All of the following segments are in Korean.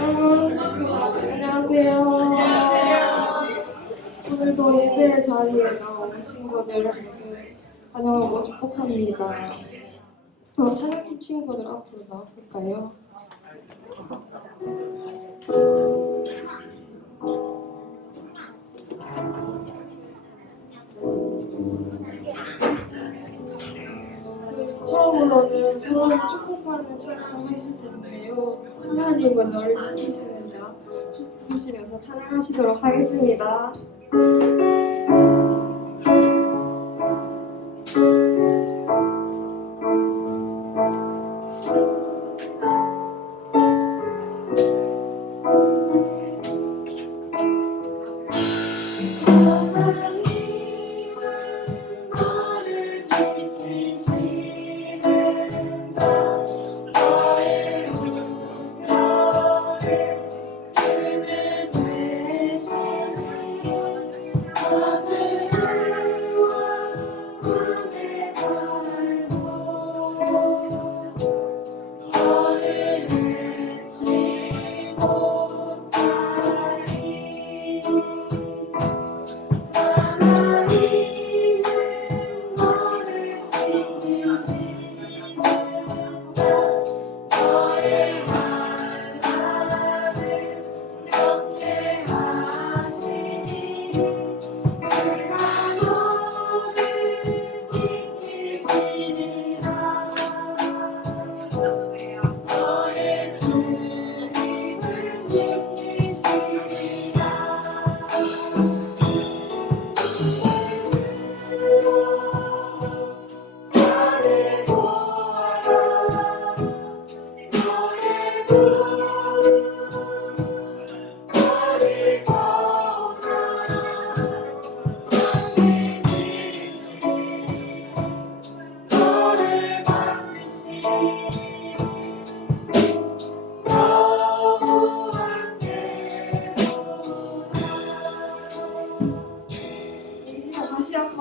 여러분, 안녕하세요. 오늘도 예배 자리에 나온 친구들 모두 환영하고 축복합니다. 그럼 찬양팀 친구들 앞으로 나와볼까요? 처음으로는 서로를 축복하는 찬양을 하실 텐데요. 하나님은 너를 지키시는 자 축복하시면서 찬양하시도록 하겠습니다.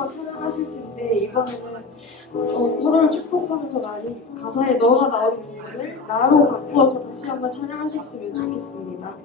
찬양하실 텐데 이번에는 서로를 축복하면서가 아닌 가사에 너가 나오는 부분을 나로 바꾸어서 다시 한번 찬양하셨으면 좋겠습니다.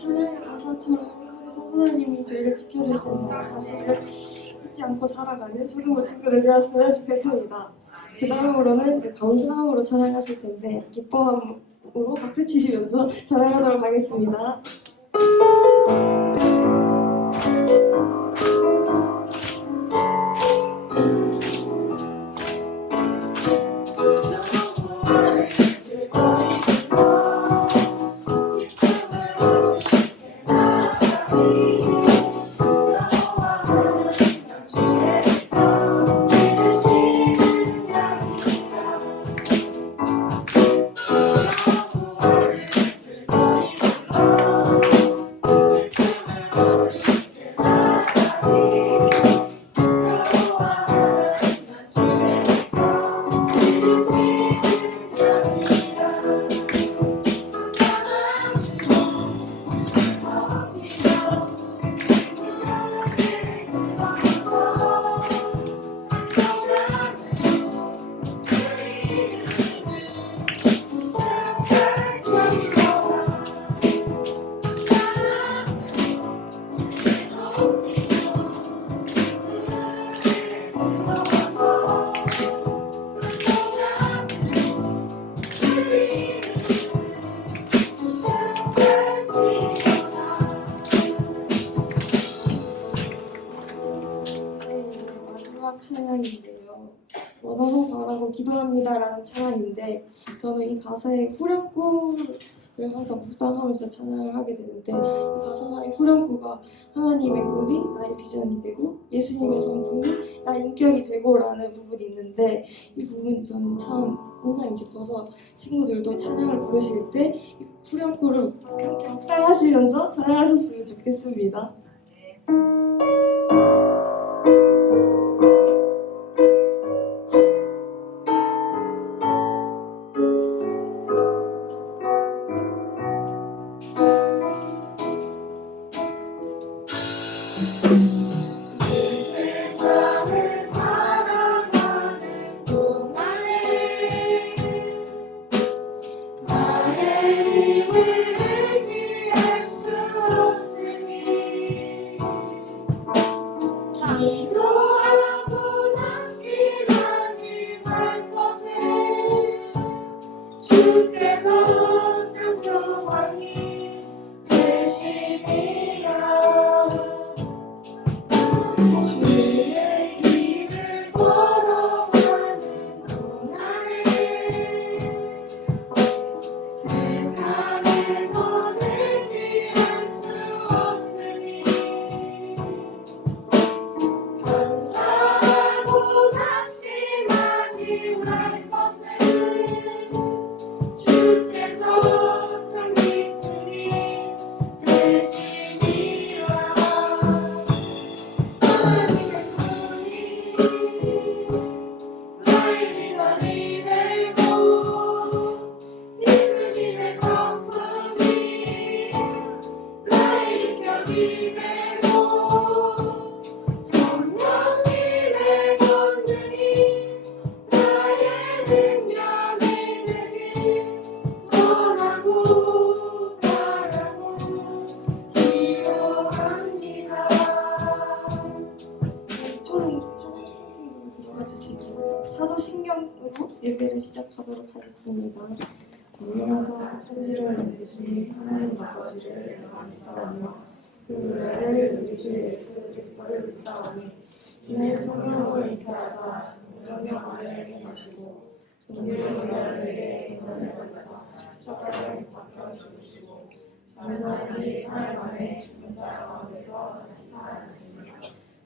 찬양의 가사처럼 항상 하나님이 저희를 지켜주시는 사실을 잊지 않고 살아가는 초등부 친구들 되었으면 좋겠습니다. 그 다음으로는 이제 감사함으로 찬양하실 텐데 기뻐함으로 박수 치시면서 찬양하도록 하겠습니다. 겸손합니다라는 찬양인데 저는 이 가사의 후렴구를 항상 묵상하면서 찬양을 하게 되는데 이 가사의 후렴구가 하나님의 꿈이 나의 비전이 되고 예수님의 성품이 나의 인격이 되고라는 부분이 있는데 이 부분이 저는 참 인상이 깊어서 친구들도 찬양을 부르실 때 이 후렴구를 함께 묵상하시면서 찬양하셨으면 좋겠습니다. 세상을 살아가는 동안에 나의 힘을 의지할 수 없으니 기도하고 낙심하지 말 것을 주께서 창조왕이 되심이라. 주의 길을 걸어가는 동안에 세상에 거들지할 수 없으니 감사하고 낙심하지 말 것을 주께서 참 기쁨이 되시니라. 하나님의 꿈이 나의 비전이 되고 예수님의 성품이 나의 인격이 되고 성령님의 권능이 나의 능력이 되길 원하고 바라고 기도합니다. 초등 찬양 친구들 들어가 주시고 사도신경으로 예배를 시작하도록 하겠습니다. 전능하사 천지를 만드신 하나님 아버지를 내가 믿사오며 그 외아들 우리 주 예수 그리스도를 믿사오니 이는 성령으로 잉태하사 무정령 우리에게 나시고 종교를 우리에게 인원을 받으사 십자가에 못 박혀 죽으시고 잠에서 지 3일 만에 죽은 자 가운데서 다시 살아나시니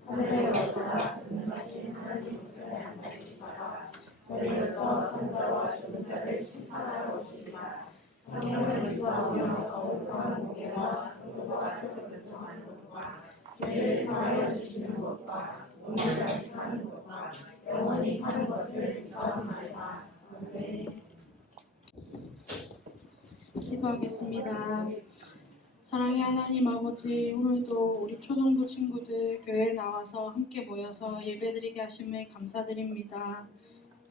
하늘에 올라사 전능하신 하나님 우편에 앉아계시다가 저리로서 산자와 죽은 자를 심판하러 오시리라. 성령을 믿사오며 거룩한 공예와 성도가 새로 교통하는 것과 죄를 사하여 주시는 것과 오늘 다시 사는 것과 영원히 사는 것을 믿사옵나이다. 아멘. 기도하겠습니다. 사랑의 하나님 아버지, 오늘도 우리 초등부 친구들 교회에 나와서 함께 모여서 예배드리게 하심에 감사드립니다.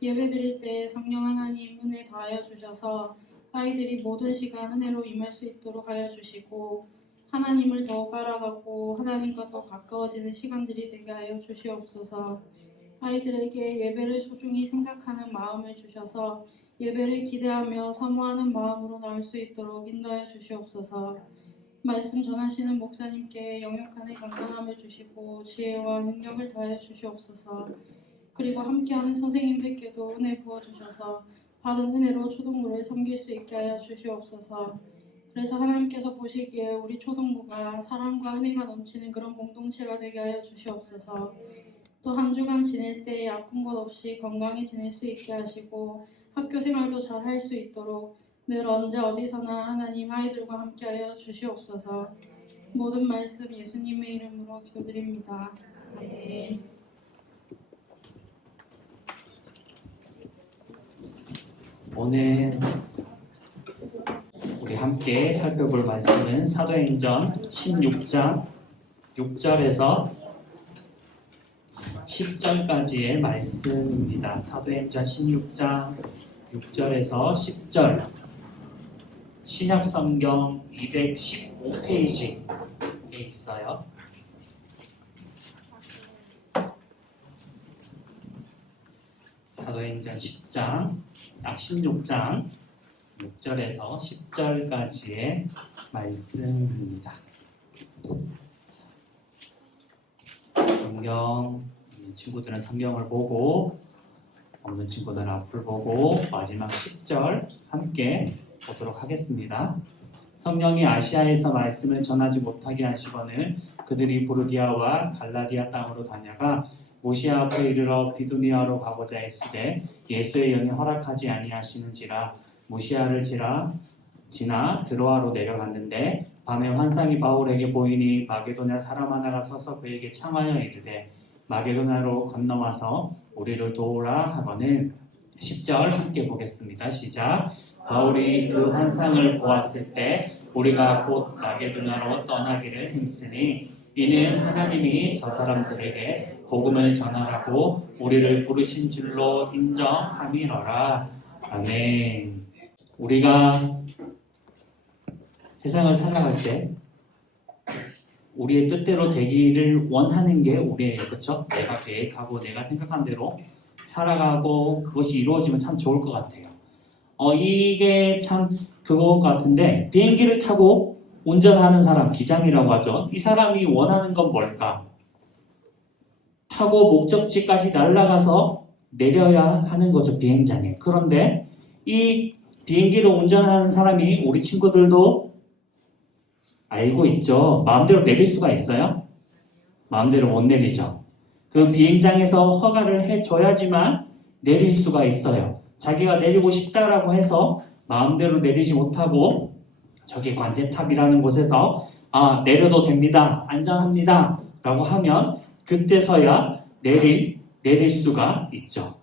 예배드릴 때 성령 하나님 은혜 더하여 주셔서 아이들이 모든 시간 은혜로 임할 수 있도록 하여 주시고 하나님을 더욱 알아가고 하나님과 더 가까워지는 시간들이 되게 하여 주시옵소서. 아이들에게 예배를 소중히 생각하는 마음을 주셔서 예배를 기대하며 사모하는 마음으로 나올 수 있도록 인도하여 주시옵소서. 말씀 전하시는 목사님께 영육간의 건강함을 주시고 지혜와 능력을 더하여 주시옵소서. 그리고 함께하는 선생님들께도 은혜 부어주셔서 받은 은혜로 초등부를 섬길 수 있게 하여 주시옵소서. 그래서 하나님께서 보시기에 우리 초등부가 사랑과 은혜가 넘치는 그런 공동체가 되게 하여 주시옵소서. 또 한 주간 지낼 때 아픈 것 없이 건강히 지낼 수 있게 하시고 학교 생활도 잘 할 수 있도록 늘 언제 어디서나 하나님 아이들과 함께하여 주시옵소서. 모든 말씀 예수님의 이름으로 기도드립니다. 아멘. 오늘 우리 함께 살펴볼 말씀은 사도행전 16장 6절에서 10절까지의 말씀입니다. 사도행전 16장 6절에서 10절, 신약성경 215페이지에 있어요. 사도행전 16장 6절에서 10절까지의 말씀입니다. 친구들은 성경을 보고 없는 친구들 앞을 보고 마지막 10절 함께 보도록 하겠습니다. 성령이 아시아에서 말씀을 전하지 못하게 하시거늘 그들이 부르기아와 갈라디아 땅으로 다녀가 모시아 앞에 이르러 비두니아로 가고자 했으되 예수의 영이 허락하지 아니하시는지라 모시아를 지나 드로아로 내려갔는데 밤에 환상이 바울에게 보이니 마게도냐 사람 하나가 서서 그에게 청하여 이르되 마게도냐로 건너와서 우리를 도우라 하거늘 10절 함께 보겠습니다. 시작. 바울이 그 환상을 보았을 때 우리가 곧 마게도냐로 떠나기를 힘쓰니 이는 하나님이 저 사람들에게 복음을 전하라고 우리를 부르신 줄로 인정함이로라. 아멘. 우리가 세상을 살아갈 때 우리의 뜻대로 되기를 원하는 게 우리예요. 그렇죠? 내가 계획하고 내가 생각한 대로 살아가고 그것이 이루어지면 참 좋을 것 같아요. 이게 참 그거 같은데 비행기를 타고 운전하는 사람, 기장이라고 하죠. 이 사람이 원하는 건 뭘까? 타고 목적지까지 날아가서 내려야 하는 거죠, 비행장에. 그런데 이 비행기를 운전하는 사람이 우리 친구들도 알고 있죠. 마음대로 내릴 수가 있어요? 마음대로 못 내리죠. 그 비행장에서 허가를 해줘야지만 내릴 수가 있어요. 자기가 내리고 싶다라고 해서 마음대로 내리지 못하고 저기 관제탑이라는 곳에서 내려도 됩니다. 안전합니다. 라고 하면 그때서야 내릴 수가 있죠.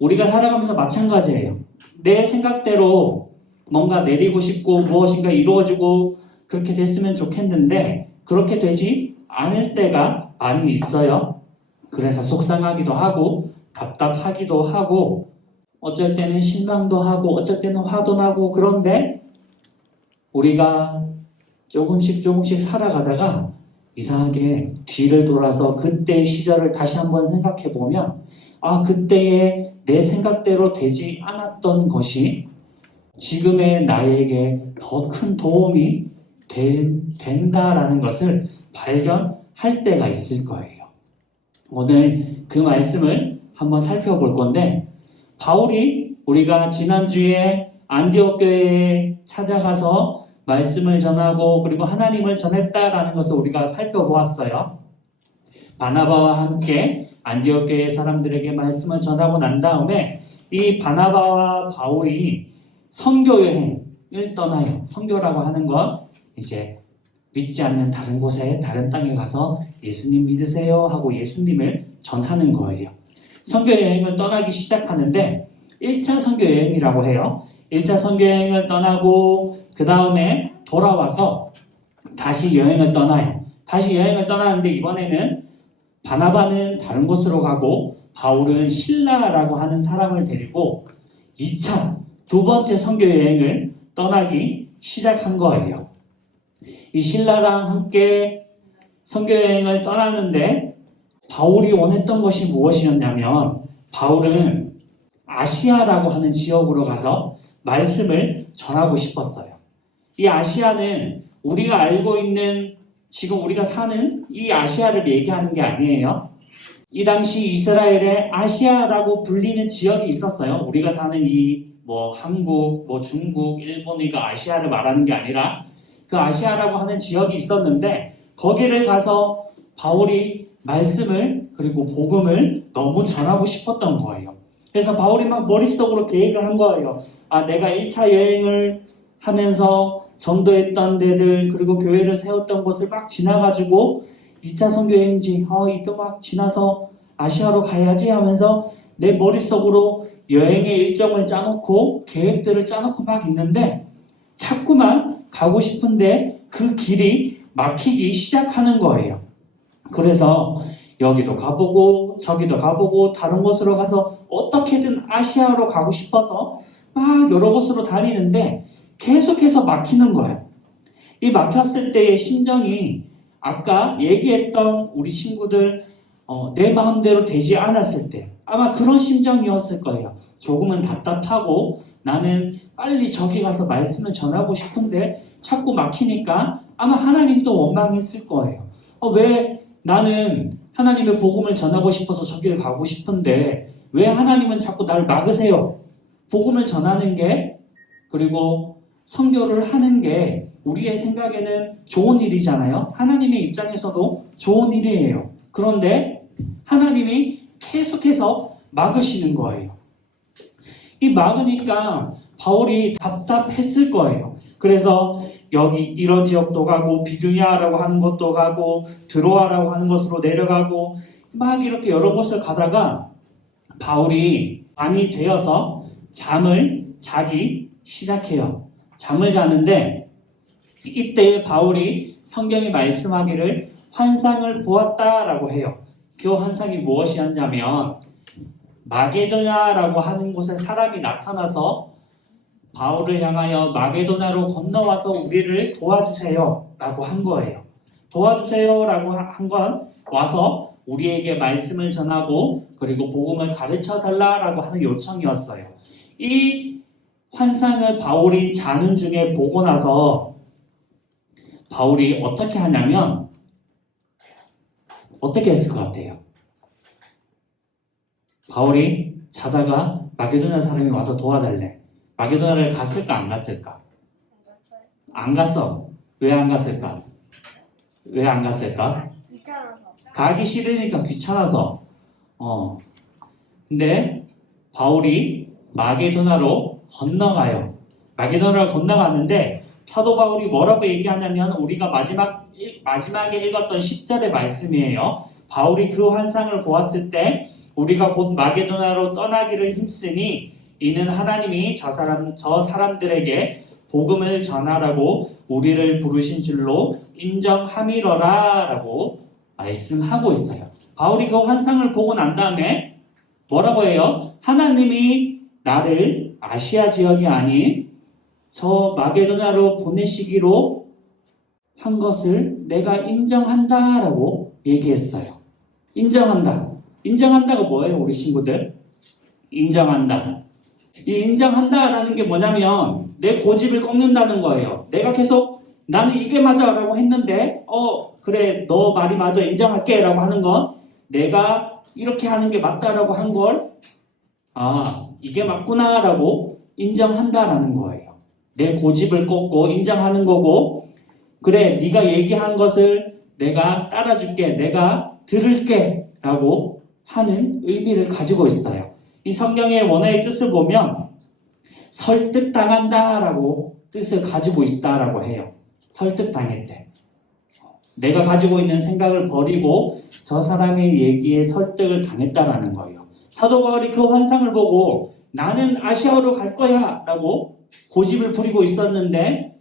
우리가 살아가면서 마찬가지예요. 내 생각대로 뭔가 내리고 싶고 무엇인가 이루어지고 그렇게 됐으면 좋겠는데 그렇게 되지 않을 때가 많이 있어요. 그래서 속상하기도 하고 답답하기도 하고 어쩔 때는 실망도 하고 어쩔 때는 화도 나고 그런데 우리가 조금씩 살아가다가 이상하게 뒤를 돌아서 그때의 시절을 다시 한번 생각해 보면 그때의 내 생각대로 되지 않았던 것이 지금의 나에게 더 큰 도움이 된다라는 것을 발견할 때가 있을 거예요. 오늘 그 말씀을 한번 살펴볼 건데 바울이 우리가 지난주에 안디옥 교회에 찾아가서 말씀을 전하고 그리고 하나님을 전했다라는 것을 우리가 살펴보았어요. 바나바와 함께 안디옥 교회 사람들에게 말씀을 전하고 난 다음에 이 바나바와 바울이 선교 여행을 떠나요. 선교라고 하는 건 이제 믿지 않는 다른 곳에 다른 땅에 가서 예수님 믿으세요 하고 예수님을 전하는 거예요. 선교 여행을 떠나기 시작하는데 1차 선교 여행이라고 해요. 1차 선교 여행을 떠나고 그 다음에 돌아와서 다시 여행을 떠나요. 다시 여행을 떠나는데 이번에는 바나바는 다른 곳으로 가고 바울은 실라라고 하는 사람을 데리고 2차 두 번째 선교 여행을 떠나기 시작한 거예요. 이 실라랑 함께 선교 여행을 떠나는데 바울이 원했던 것이 무엇이었냐면 바울은 아시아라고 하는 지역으로 가서 말씀을 전하고 싶었어요. 이 아시아는 우리가 알고 있는 지금 우리가 사는 이 아시아를 얘기하는 게 아니에요. 이 당시 이스라엘에 아시아라고 불리는 지역이 있었어요. 우리가 사는 한국, 중국, 일본 이가 아시아를 말하는 게 아니라 그 아시아라고 하는 지역이 있었는데 거기를 가서 바울이 말씀을 그리고 복음을 너무 전하고 싶었던 거예요. 그래서 바울이 막 머릿속으로 계획을 한 거예요. 내가 1차 여행을 하면서 전도했던 데들 그리고 교회를 세웠던 곳을 막 지나가지고 2차 선교 여행지 이또 막 지나서 아시아로 가야지 하면서 내 머릿속으로 여행의 일정을 짜놓고 계획들을 짜놓고 막 있는데 자꾸만 가고 싶은데 그 길이 막히기 시작하는 거예요. 그래서 여기도 가보고 저기도 가보고 다른 곳으로 가서 어떻게든 아시아로 가고 싶어서 막 여러 곳으로 다니는데 계속해서 막히는 거예요. 이 막혔을 때의 심정이 아까 얘기했던 우리 친구들 내 마음대로 되지 않았을 때 아마 그런 심정이었을 거예요. 조금은 답답하고 나는 빨리 저기 가서 말씀을 전하고 싶은데 자꾸 막히니까 아마 하나님도 원망했을 거예요. 왜 나는 하나님의 복음을 전하고 싶어서 저기를 가고 싶은데 왜 하나님은 자꾸 날 막으세요? 복음을 전하는 게, 그리고 선교를 하는 게 우리의 생각에는 좋은 일이잖아요. 하나님의 입장에서도 좋은 일이에요. 그런데 하나님이 계속해서 막으시는 거예요. 이 막으니까 바울이 답답했을 거예요. 그래서 여기 이런 지역도 가고 비두냐라고 하는 곳도 가고 드로아라고 하는 곳으로 내려가고 막 이렇게 여러 곳을 가다가 바울이 밤이 되어서 잠을 자기 시작해요. 잠을 자는데 이때 바울이 성경이 말씀하기를 환상을 보았다라고 해요. 그 환상이 무엇이었냐면 마게도냐라고 하는 곳에 사람이 나타나서 바울을 향하여 마게도냐로 건너와서 우리를 도와주세요 라고 한 거예요. 도와주세요 라고 한 건 와서 우리에게 말씀을 전하고 그리고 복음을 가르쳐 달라라고 하는 요청이었어요. 이 환상을 바울이 자는 중에 보고 나서 바울이 어떻게 하냐면 어떻게 했을 것 같아요? 바울이 자다가 마게도냐 사람이 와서 도와달래. 마게도냐를 갔을까 안 갔을까? 안 갔어. 왜 안 갔을까? 왜 안 갔을까? 귀찮아서. 가기 싫으니까 귀찮아서. 근데 바울이 마게도냐로 건너가요. 마게도냐를 건너가는데 사도 바울이 뭐라고 얘기하냐면 우리가 마지막에 읽었던 10절의 말씀이에요. 바울이 그 환상을 보았을 때 우리가 곧 마게도냐로 떠나기를 힘쓰니 이는 하나님이 저 사람들에게 복음을 전하라고 우리를 부르신 줄로 인정함이러라 라고 말씀하고 있어요. 바울이 그 환상을 보고 난 다음에 뭐라고 해요? 하나님이 나를 아시아 지역이 아닌 저 마게도냐로 보내시기로 한 것을 내가 인정한다 라고 얘기했어요. 인정한다. 인정한다가 뭐예요, 우리 친구들? 인정한다. 이 인정한다라는 게 뭐냐면 내 고집을 꺾는다는 거예요. 내가 계속 나는 이게 맞아 라고 했는데 그래 너 말이 맞아 인정할게 라고 하는 건 내가 이렇게 하는 게 맞다라고 한 걸 이게 맞구나 라고 인정한다라는 거예요. 내 고집을 꺾고 인정하는 거고 그래 네가 얘기한 것을 내가 따라줄게 내가 들을게 라고 하는 의미를 가지고 있어요. 이 성경의 원어의 뜻을 보면 설득당한다 라고 뜻을 가지고 있다라고 해요. 설득당했대. 내가 가지고 있는 생각을 버리고 저 사람의 얘기에 설득을 당했다라는 거예요. 사도 바울이 그 환상을 보고 나는 아시아로 갈 거야 라고 고집을 부리고 있었는데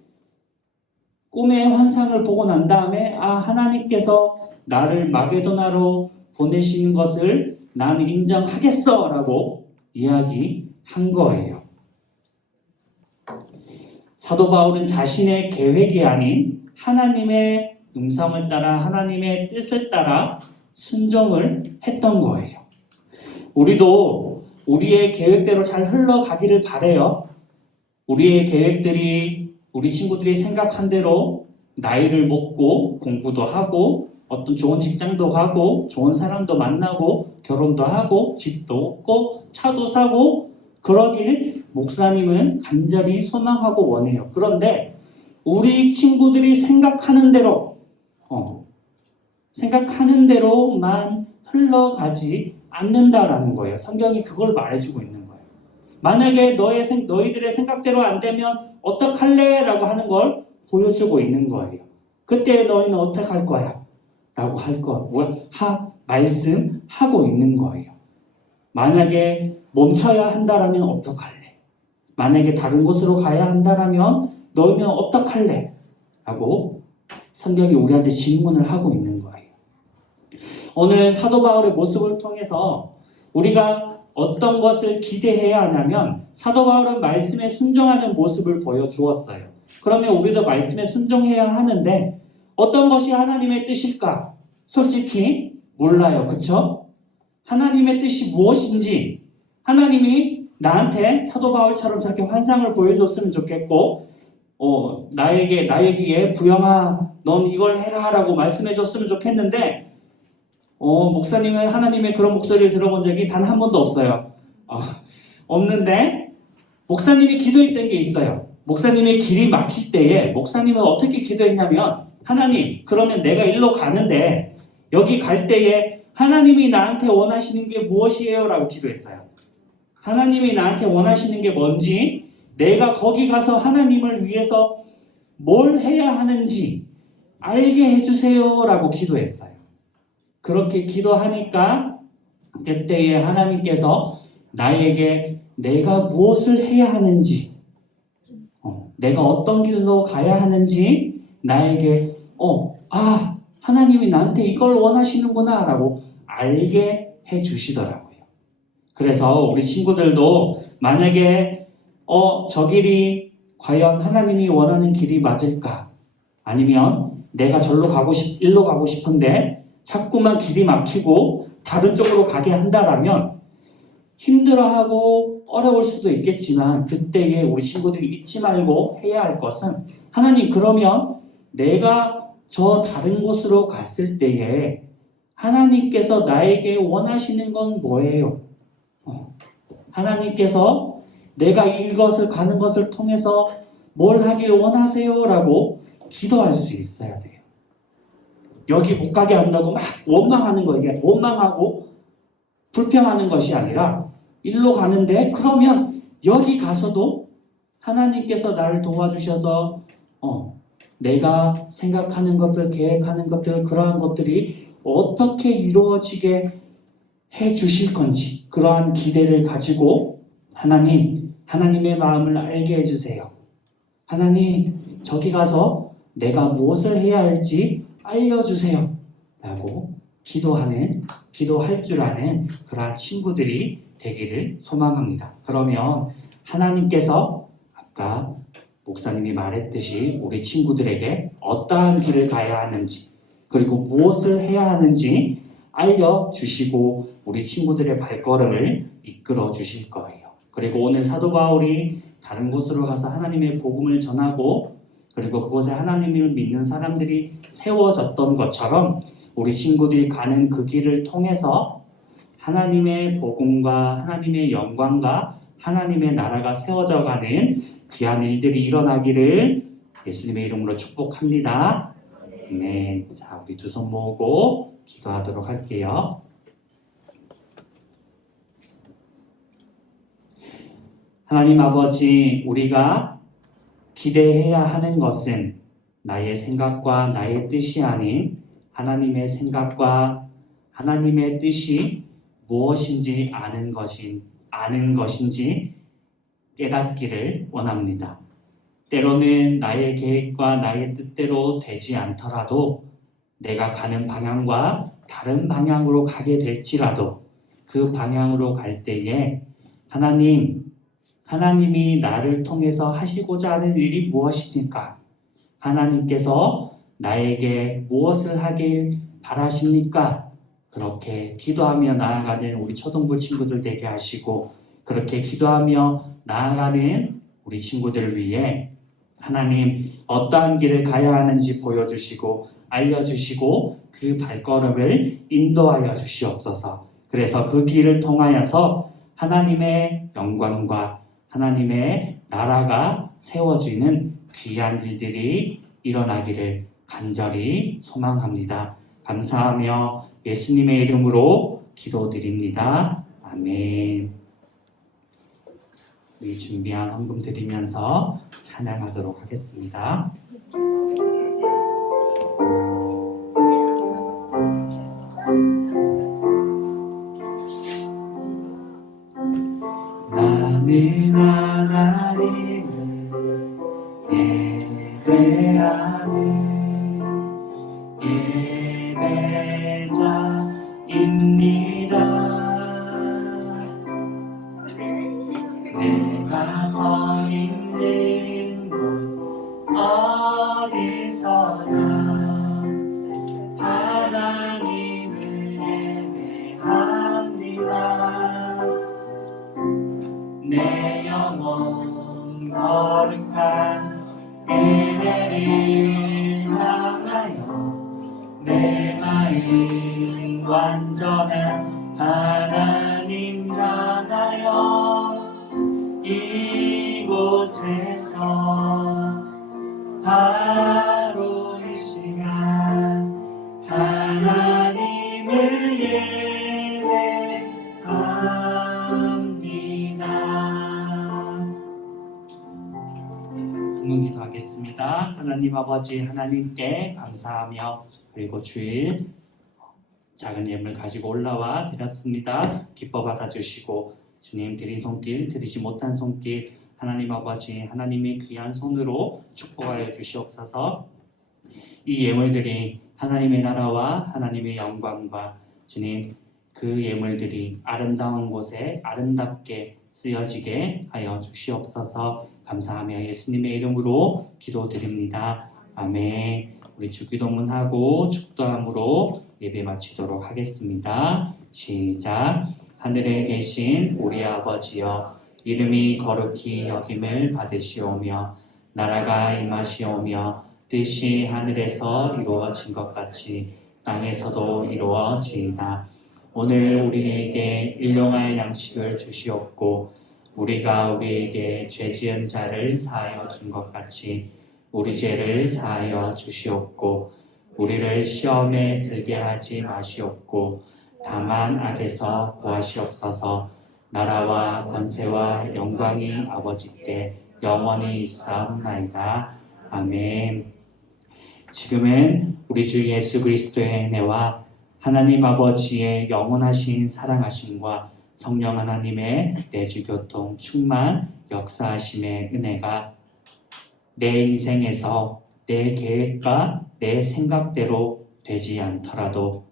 꿈의 환상을 보고 난 다음에 하나님께서 나를 마게도나로 보내신 것을 나는 인정하겠어 라고 이야기한 거예요. 사도 바울은 자신의 계획이 아닌 하나님의 음성을 따라 하나님의 뜻을 따라 순종을 했던 거예요. 우리도 우리의 계획대로 잘 흘러가기를 바라요. 우리의 계획들이 우리 친구들이 생각한 대로 나이를 먹고 공부도 하고 어떤 좋은 직장도 가고 좋은 사람도 만나고 결혼도 하고 집도 얻고 차도 사고 그러길 목사님은 간절히 소망하고 원해요. 그런데 우리 친구들이 생각하는 대로만 흘러가지 않는다라는 거예요. 성경이 그걸 말해주고 있는 거예요. 만약에 너희들의 생각대로 안 되면 어떡할래? 라고 하는 걸 보여주고 있는 거예요. 그때 너희는 어떡할 거야? 라고 말씀하고 있는 거예요. 만약에 멈춰야 한다라면 어떡할래? 만약에 다른 곳으로 가야 한다라면 너희는 어떡할래? 라고 성경이 우리한테 질문을 하고 있는 거예요. 오늘 사도 바울의 모습을 통해서 우리가 어떤 것을 기대해야 하냐면 사도 바울은 말씀에 순종하는 모습을 보여주었어요. 그러면 우리도 말씀에 순종해야 하는데 어떤 것이 하나님의 뜻일까? 솔직히 몰라요. 그쵸? 하나님의 뜻이 무엇인지 하나님이 나한테 사도 바울처럼 저렇게 환상을 보여줬으면 좋겠고 나에게 부영아 넌 이걸 해라 라고 말씀해줬으면 좋겠는데 목사님은 하나님의 그런 목소리를 들어본 적이 단 한 번도 없어요. 없는데 목사님이 기도했던 게 있어요. 목사님의 길이 막힐 때에 목사님은 어떻게 기도했냐면 하나님, 그러면 내가 일로 가는데 여기 갈 때에 하나님이 나한테 원하시는 게 무엇이에요? 라고 기도했어요. 하나님이 나한테 원하시는 게 뭔지, 내가 거기 가서 하나님을 위해서 뭘 해야 하는지 알게 해주세요 라고 기도했어요. 그렇게 기도하니까 그때에 하나님께서 나에게 내가 무엇을 해야 하는지, 내가 어떤 길로 가야 하는지 나에게 하나님이 나한테 이걸 원하시는구나 라고 알게 해주시더라고요. 그래서 우리 친구들도 만약에 저 길이 과연 하나님이 원하는 길이 맞을까? 아니면 내가 일로 가고 싶은데 자꾸만 길이 막히고 다른 쪽으로 가게 한다라면 힘들어하고 어려울 수도 있겠지만 그때에 우리 친구들이 잊지 말고 해야 할 것은 하나님, 그러면 내가 저 다른 곳으로 갔을 때에 하나님께서 나에게 원하시는 건 뭐예요? 하나님께서 내가 이것을 가는 것을 통해서 뭘 하길 원하세요? 라고 기도할 수 있어야 돼요. 여기 못 가게 한다고 막 원망하는 거예요. 원망하고 불평하는 것이 아니라 일로 가는데 그러면 여기 가서도 하나님께서 나를 도와주셔서 내가 생각하는 것들, 계획하는 것들, 그러한 것들이 어떻게 이루어지게 해 주실 건지 그러한 기대를 가지고 하나님의 마음을 알게 해주세요. 하나님, 저기 가서 내가 무엇을 해야 할지 알려주세요 라고 기도할 줄 아는 그러한 친구들이 되기를 소망합니다. 그러면 하나님께서 아까 목사님이 말했듯이 우리 친구들에게 어떠한 길을 가야 하는지 그리고 무엇을 해야 하는지 알려주시고 우리 친구들의 발걸음을 이끌어 주실 거예요. 그리고 오늘 사도 바울이 다른 곳으로 가서 하나님의 복음을 전하고 그리고 그곳에 하나님을 믿는 사람들이 세워졌던 것처럼 우리 친구들이 가는 그 길을 통해서 하나님의 복음과 하나님의 영광과 하나님의 나라가 세워져가는 귀한 일들이 일어나기를 예수님의 이름으로 축복합니다. 아멘. 자, 우리 두 손 모으고 기도하도록 할게요. 하나님 아버지, 우리가 기대해야 하는 것은 나의 생각과 나의 뜻이 아닌 하나님의 생각과 하나님의 뜻이 무엇인지 아는 것인지 깨닫기를 원합니다. 때로는 나의 계획과 나의 뜻대로 되지 않더라도 내가 가는 방향과 다른 방향으로 가게 될지라도 그 방향으로 갈 때에 하나님이 나를 통해서 하시고자 하는 일이 무엇입니까? 하나님께서 나에게 무엇을 하길 바라십니까? 그렇게 기도하며 나아가는 우리 초등부 친구들 되게 하시고 그렇게 기도하며 나아가는 우리 친구들을 위해 하나님 어떠한 길을 가야 하는지 보여주시고 알려주시고 그 발걸음을 인도하여 주시옵소서. 그래서 그 길을 통하여서 하나님의 영광과 하나님의 나라가 세워지는 귀한 일들이 일어나기를 간절히 소망합니다. 감사하며 예수님의 이름으로 기도드립니다. 아멘. 우리 준비한 헌금 드리면서 찬양하도록 하겠습니다. 나는 하나님을 예배하는 예배자입니다. 내가 서 있는 곳 어디서나 하나님을 예배합니다. 내 영혼 거룩한 은혜를 향하여 내 마음 완전한 하나님 향하여 이곳에서 바로 이 시간 하나님을 예배합니다. 한번 기도하겠습니다. 하나님 아버지 하나님께 감사하며 그리고 주일 작은 예물 가지고 올라와 드렸습니다. 기뻐 받아주시고 주님 드린 손길 드리지 못한 손길 하나님 아버지 하나님의 귀한 손으로 축복하여 주시옵소서. 이 예물들이 하나님의 나라와 하나님의 영광과 주님 그 예물들이 아름다운 곳에 아름답게 쓰여지게 하여 주시옵소서. 감사하며 예수님의 이름으로 기도드립니다. 아멘. 우리 주기도문하고 축도함으로 예배 마치도록 하겠습니다. 시작. 하늘에 계신 우리 아버지여 이름이 거룩히 여김을 받으시오며 나라가 임하시오며 뜻이 하늘에서 이루어진 것 같이 땅에서도 이루어지이다. 오늘 우리에게 일용할 양식을 주시옵고 우리가 우리에게 죄 지은 자를 사하여 준 것 같이 우리 죄를 사하여 주시옵고 우리를 시험에 들게 하지 마시옵고 다만 악에서 구하시옵소서. 나라와 권세와 영광이 아버지께 영원히 있사옵나이다. 아멘. 지금은 우리 주 예수 그리스도의 은혜와 하나님 아버지의 영원하신 사랑하심과 성령 하나님의 내주교통 충만 역사하심의 은혜가 내 인생에서 내 계획과 내 생각대로 되지 않더라도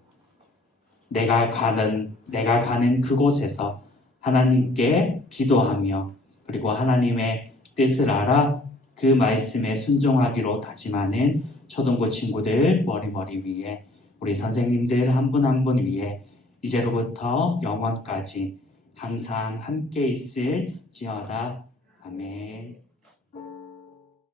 내가 가는 그곳에서 하나님께 기도하며 그리고 하나님의 뜻을 알아 그 말씀에 순종하기로 다짐하는 초등부 친구들 머리 위에 우리 선생님들 한 분 한 분 위에 이제로부터 영원까지 항상 함께 있을지어다. 아멘.